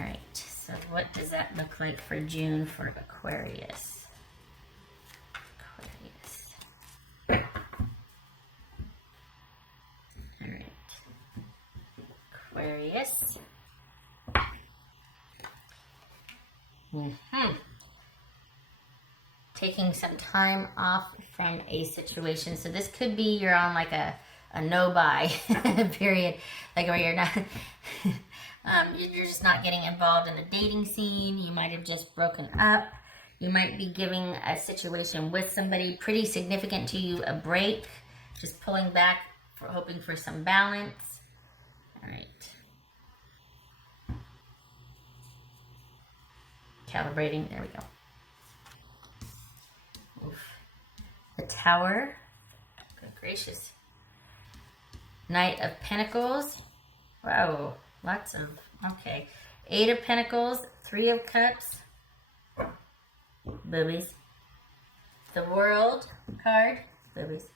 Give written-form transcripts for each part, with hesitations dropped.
All right, so what does that look like for June for Aquarius? Aquarius. All right. Aquarius. Taking some time off from a situation. So this could be you're on like a no-buy period, like where you're not, you're just not getting involved in the dating scene. You might have just broken up. You might be giving a situation with somebody pretty significant to you a break, just pulling back, for hoping for some balance. All right. Calibrating, there we go. Oof. The Tower, good gracious. Knight of Pentacles, wow, lots of, okay. Eight of Pentacles, Three of Cups, boobies. The World card, boobies.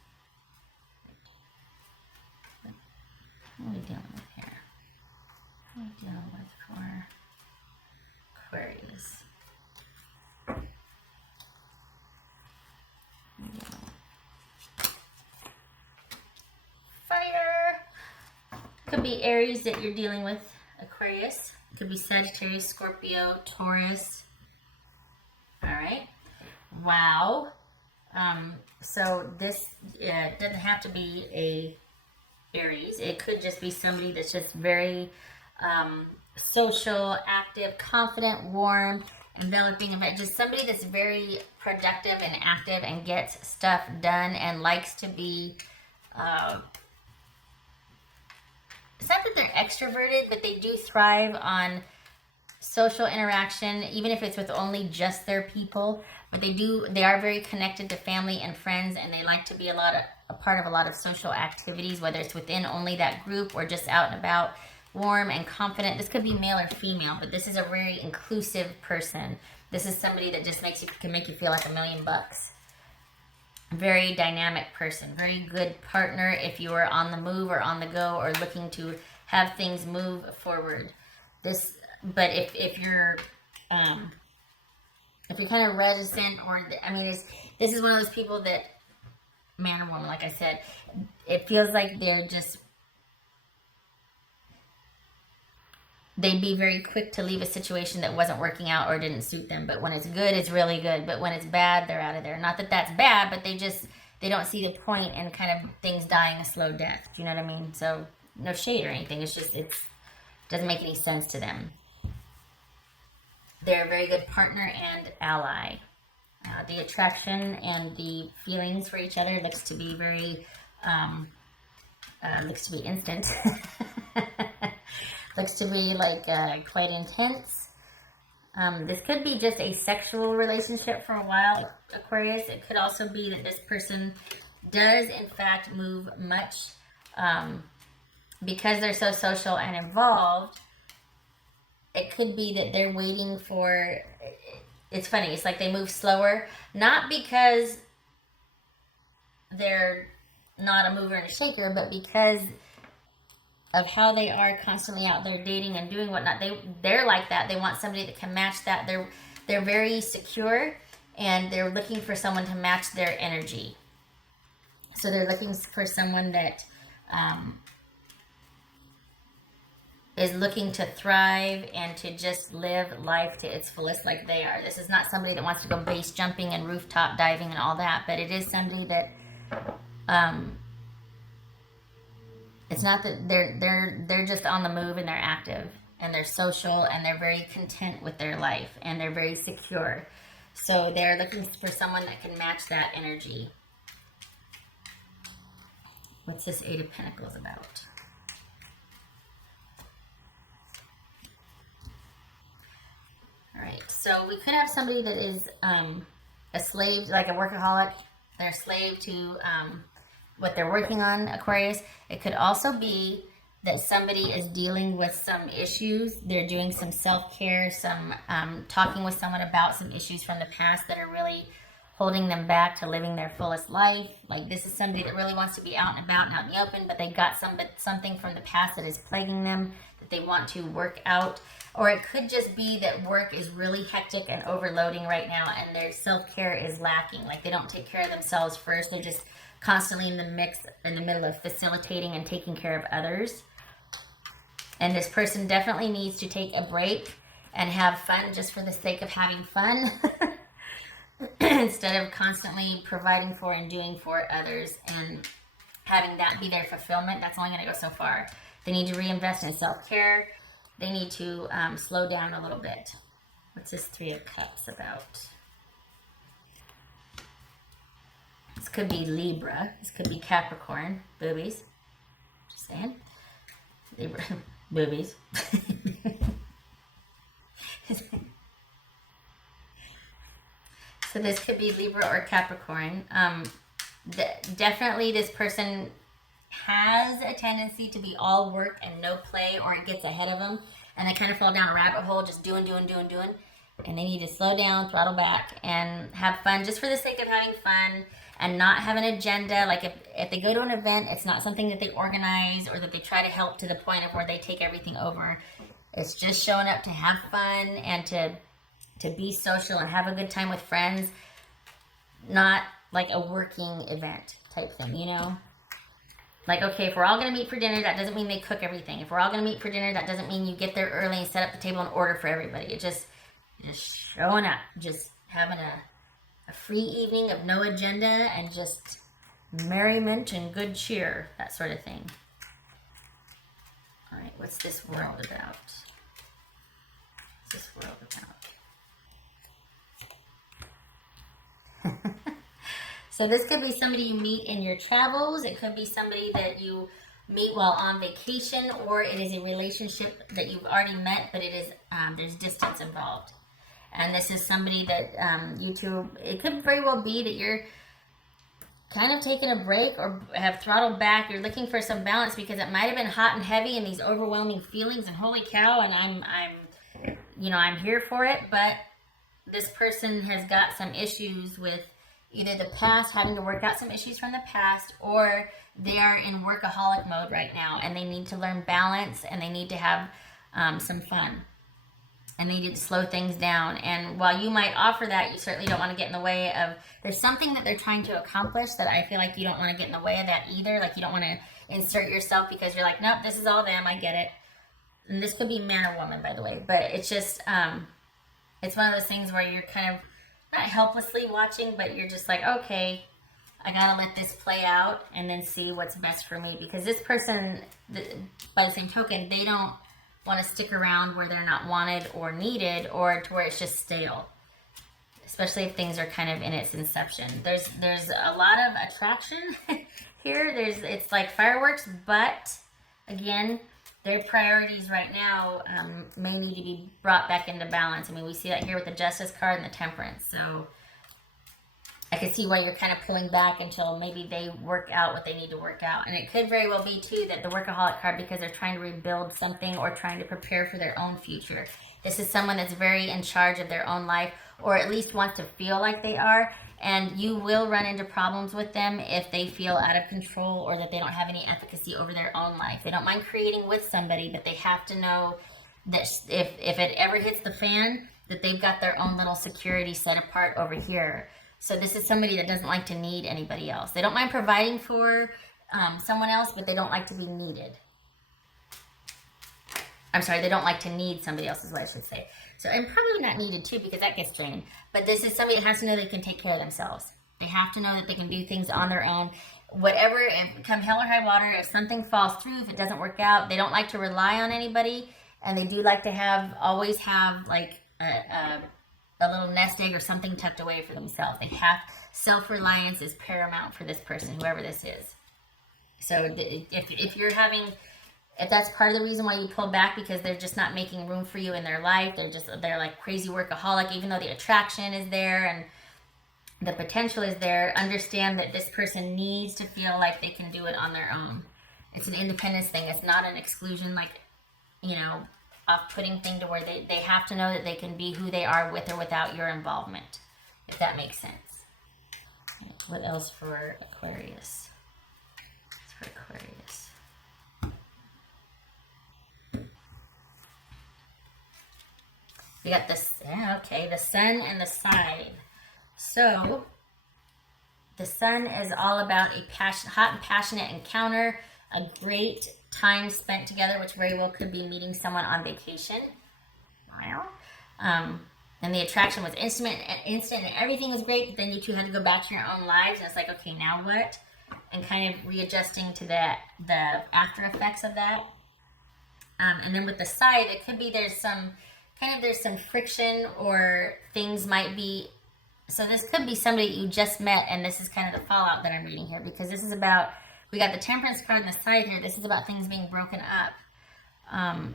What are we dealing with here? What are we dealing with for Aquarius? Fire! Could be Aries that you're dealing with, Aquarius. Could be Sagittarius, Scorpio, Taurus. Alright. Wow. So this doesn't have to be a Aries. It could just be somebody that's just very social, active, confident, warm, enveloping, just somebody that's very productive and active and gets stuff done and likes to be, it's not that they're extroverted, but they do thrive on social interaction, even if it's with only just their people. But they are very connected to family and friends, and they like to be a part of a lot of social activities, whether it's within only that group or just out and about. Warm and confident. This could be male or female, but this is a very inclusive person. This is somebody that just can make you feel like $1,000,000. Very dynamic person. Very good partner if you are on the move or on the go or looking to have things move forward. But if you're kind of reticent, or this is one of those people that, man or woman, like I said, it feels like they'd be very quick to leave a situation that wasn't working out or didn't suit them. But when it's good, it's really good. But when it's bad, they're out of there. Not that that's bad, but they don't see the point in kind of things dying a slow death. Do you know what I mean? So no shade or anything. It doesn't make any sense to them. They're a very good partner and ally. The attraction and the feelings for each other looks to be very, looks to be instant. Looks to be like quite intense. This could be just a sexual relationship for a while, Aquarius. It could also be that this person does, in fact, move much because they're so social and involved. It could be that they're waiting for... It's funny. It's like they move slower, not because they're not a mover and a shaker, but because of how they are constantly out there dating and doing whatnot. They're like that. They want somebody that can match that. They're very secure, and they're looking for someone to match their energy. So they're looking for someone that is looking to thrive and to just live life to its fullest like they are. This is not somebody that wants to go base jumping and rooftop diving and all that, but it is somebody that it's not that they're just on the move, and they're active and they're social and they're very content with their life and they're very secure. So they're looking for someone that can match that energy. What's this Eight of Pentacles about? All right, so we could have somebody that is a slave, like a workaholic. They're a slave to what they're working on, Aquarius. It could also be that somebody is dealing with some issues. They're doing some self-care, some talking with someone about some issues from the past that are really holding them back to living their fullest life. Like, this is somebody that really wants to be out and about and out in the open, but they got something from the past that is plaguing them that they want to work out. Or it could just be that work is really hectic and overloading right now, and their self-care is lacking. Like, they don't take care of themselves first. They're just constantly in the middle of facilitating and taking care of others. And this person definitely needs to take a break and have fun just for the sake of having fun. Instead of constantly providing for and doing for others and having that be their fulfillment. That's only going to go so far. They need to reinvest in self-care. They need to slow down a little bit. What's this Three of Cups about? This could be Libra. This could be Capricorn. Boobies. Just saying. Libra. Boobies. So this could be Libra or Capricorn. Definitely this person has a tendency to be all work and no play, or it gets ahead of them and they kind of fall down a rabbit hole just doing. And they need to slow down, throttle back, and have fun just for the sake of having fun and not have an agenda. Like if they go to an event, it's not something that they organize or that they try to help to the point of where they take everything over. It's just showing up to have fun and to be social and have a good time with friends, not like a working event type thing, you know? Like, okay, if we're all going to meet for dinner, that doesn't mean they cook everything. If we're all going to meet for dinner, that doesn't mean you get there early and set up the table and order for everybody. It's just showing up, just having a free evening of no agenda and just merriment and good cheer, that sort of thing. All right, what's this world about? What's this world about? So this could be somebody you meet in your travels. It could be somebody that you meet while on vacation, or it is a relationship that you've already met, but it is there's distance involved. And this is somebody that it could very well be that you're kind of taking a break or have throttled back. You're looking for some balance because it might have been hot and heavy and these overwhelming feelings and holy cow, and I'm here for it, but this person has got some issues with either the past, having to work out some issues from the past, or they are in workaholic mode right now and they need to learn balance and they need to have some fun and they need to slow things down. And while you might offer that, you certainly don't want to get in the way of, there's something that they're trying to accomplish that I feel like you don't want to get in the way of that either. Like, you don't want to insert yourself because you're like, nope, this is all them, I get it. And this could be man or woman, by the way, but it's just, it's one of those things where you're kind of not helplessly watching, but you're just like, okay, I gotta let this play out and then see what's best for me. Because this person, by the same token, they don't want to stick around where they're not wanted or needed, or to where it's just stale. Especially if things are kind of in its inception. There's a lot of attraction here. It's like fireworks, but again, their priorities right now may need to be brought back into balance. I mean, we see that here with the Justice card and the Temperance. So I can see why you're kind of pulling back until maybe they work out what they need to work out. And it could very well be, too, that the Workaholic card, because they're trying to rebuild something or trying to prepare for their own future. This is someone that's very in charge of their own life, or at least wants to feel like they are. And you will run into problems with them if they feel out of control or that they don't have any efficacy over their own life. They don't mind creating with somebody, but they have to know that if it ever hits the fan, that they've got their own little security set apart over here. So this is somebody that doesn't like to need anybody else. They don't mind providing for someone else, but they don't like to be needed. I'm sorry, they don't like to need somebody else is what I should say. So, and probably not needed too, because that gets drained. But this is somebody that has to know they can take care of themselves. They have to know that they can do things on their own. Whatever, come hell or high water, if something falls through, if it doesn't work out, they don't like to rely on anybody. And they do like to always have like a little nest egg or something tucked away for themselves. They have, self-reliance is paramount for this person, whoever this is. So if that's part of the reason why you pull back, because they're just not making room for you in their life, they're like crazy workaholic, even though the attraction is there and the potential is there, understand that this person needs to feel like they can do it on their own. It's an independence thing. It's not an exclusion, like, off-putting thing to where they have to know that they can be who they are with or without your involvement, if that makes sense. What else for Aquarius? For Aquarius. We got this, yeah, okay, the sun and the side. So, the sun is all about a hot and passionate encounter, a great time spent together, which very well could be meeting someone on vacation. Wow. And the attraction was instant, and everything was great, but then you two had to go back to your own lives, and it's like, okay, now what? And kind of readjusting to the after effects of that. And then with the side, it could be there's some friction, or things might be, so this could be somebody you just met, and this is kind of the fallout that I'm reading here, because this is about, we got the Temperance card on the side here. This is about things being broken up.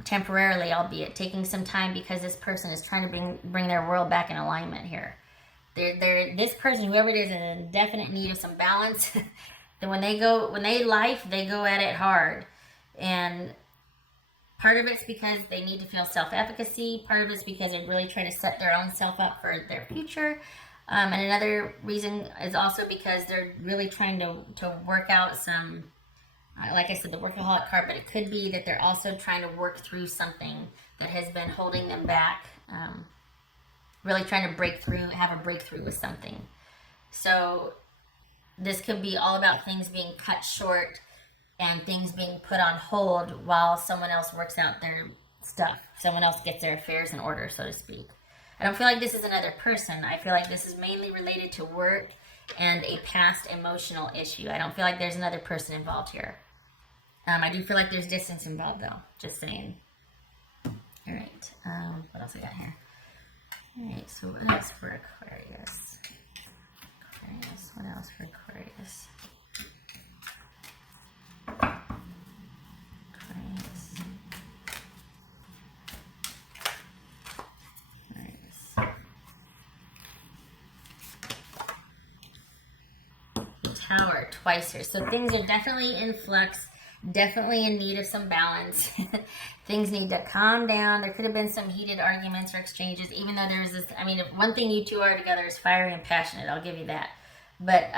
Temporarily, albeit taking some time, because this person is trying to bring their world back in alignment here. This person, whoever it is in definite need of some balance. Then when they go at it hard, and part of it's because they need to feel self-efficacy. Part of it's because they're really trying to set their own self up for their future. And another reason is also because they're really trying to work out some, like I said, the workaholic card, but it could be that they're also trying to work through something that has been holding them back. Really trying to have a breakthrough with something. So this could be all about things being cut short and things being put on hold while someone else works out their stuff. Someone else gets their affairs in order, so to speak. I don't feel like this is another person. I feel like this is mainly related to work and a past emotional issue. I don't feel like there's another person involved here. I do feel like there's distance involved, though. Just saying. All right. What else we got here? All right. So what else for Aquarius? What else for Aquarius? Tower twice here. So things are definitely in flux, definitely in need of some balance. Things need to calm down. There could have been some heated arguments or exchanges, even though there's this, I mean, one thing you two are together is fiery and passionate, I'll give you that. But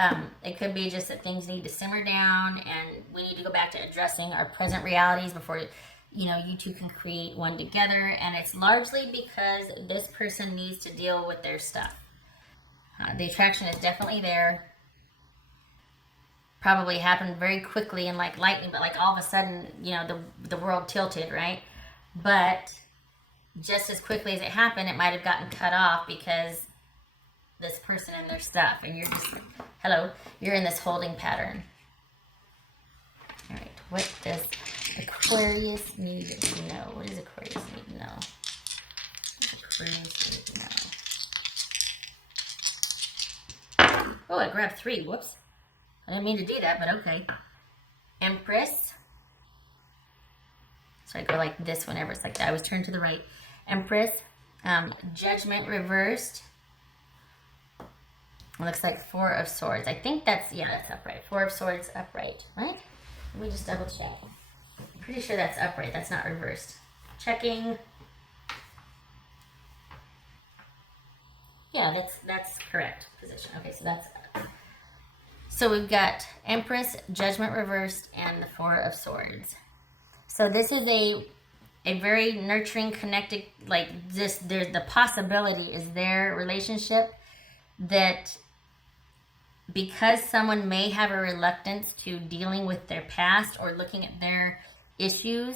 it could be just that things need to simmer down, and we need to go back to addressing our present realities before, you two can create one together. And it's largely because this person needs to deal with their stuff. The attraction is definitely there. Probably happened very quickly and like lightning, but like all of a sudden, the world tilted, right? But just as quickly as it happened, it might have gotten cut off because this person and their stuff, and you're just like, hello, you're in this holding pattern. All right, what does Aquarius need to know? What does Aquarius need to know? Aquarius need to know. Oh, I grabbed 3. Whoops. I didn't mean to do that, but okay. Empress. So I go like this whenever it's like that. I was turned to the right. Empress. Judgment reversed. It looks like 4 of Swords. I think that's upright. 4 of Swords upright, right? Let me just double check. I'm pretty sure that's upright. That's not reversed. Checking. Yeah, that's correct position. Okay, so that's... So we've got Empress, Judgment reversed, and the 4 of Swords. So this is a very nurturing, connected, like this, there's the possibility is their relationship that because someone may have a reluctance to dealing with their past or looking at their issues,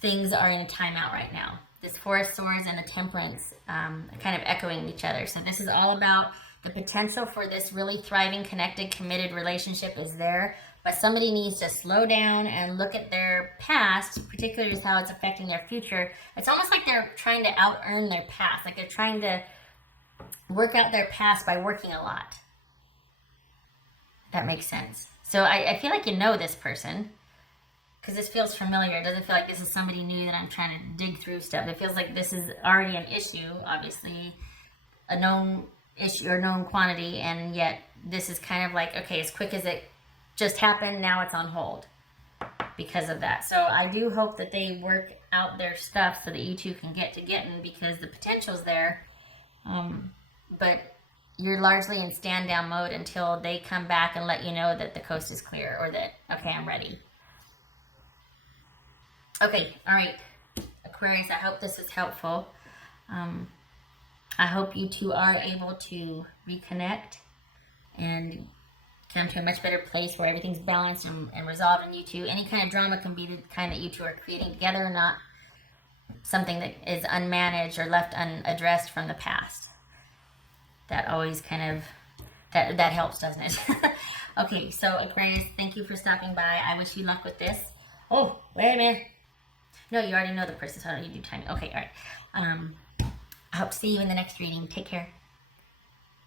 things are in a timeout right now. This 4 of Swords and the Temperance kind of echoing each other. So this is all about the potential for this really thriving, connected, committed relationship is there, but somebody needs to slow down and look at their past, particularly how it's affecting their future. It's almost like they're trying to out-earn their past, like they're trying to work out their past by working a lot. That makes sense. So I feel like you know this person, because this feels familiar. It doesn't feel like this is somebody new that I'm trying to dig through stuff. It feels like this is already an issue, obviously, a known issue or known quantity, and yet this is kind of like, okay, as quick as it just happened, now it's on hold because of that. So I do hope that they work out their stuff so that you two can get to getting, because the potential's there. But you're largely in stand down mode until they come back and let you know that the coast is clear, or that, okay, I'm ready. Okay, all right, Aquarius, I hope this was helpful. I hope you two are able to reconnect and come to a much better place where everything's balanced and resolved in you two. Any kind of drama can be the kind that you two are creating together, not something that is unmanaged or left unaddressed from the past. That always kind of, that helps, doesn't it? Okay, so Aquarius, thank you for stopping by. I wish you luck with this. Oh, wait a minute. No, you already know the person, so you do timing. Okay, all right. I hope to see you in the next reading. Take care.